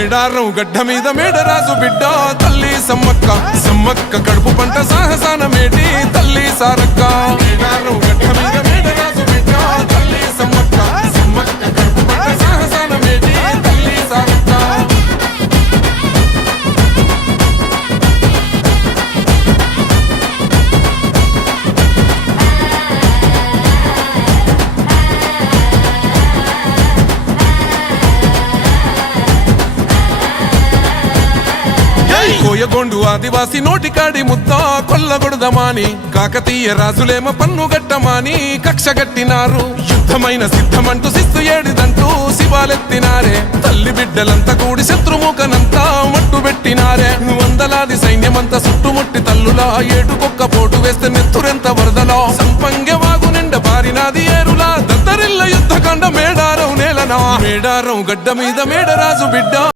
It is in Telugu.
మేడారం గడ్డ మీద మేడరాజు బిడ్డ తల్లి సమ్మక్క సమ్మక్క కడుపు పంట సాహసాన మేటి తల్లి సారక్క మేడారం గడ్డ మీద మేడరాజు బిడ్డ తల్లి సమ్మక్క సమ్మక్క కడుపు పంట సాహసాన మేటి తల్లి సారక్క కోయగొండు ఆదివాసి నోటికాడి ముద్ద కొల్లగొడదమాని కాకతీయ రాజులేమ పన్ను గట్టమాని కక్ష గట్టినారు యుద్ధమైన సిద్ధమంటూ శిస్తు ఏడిదంటూ శివాలెత్తినారే తల్లి బిడ్డలంతా కూడి శత్రుముఖనంతా మట్టు పెట్టినారే వందలాది సైన్యమంతా చుట్టుముట్టి తల్లులా ఏటుకొక్క పోటు వేస్తే నెత్తురెంత వరదలో సంపంగె వాగు నిండ బారినాది ఏరులా దద్దరిల్ల యుద్ధకాండ మేడారం నేలనా మేడారం గడ్డ మీద మేడరాజు బిడ్డ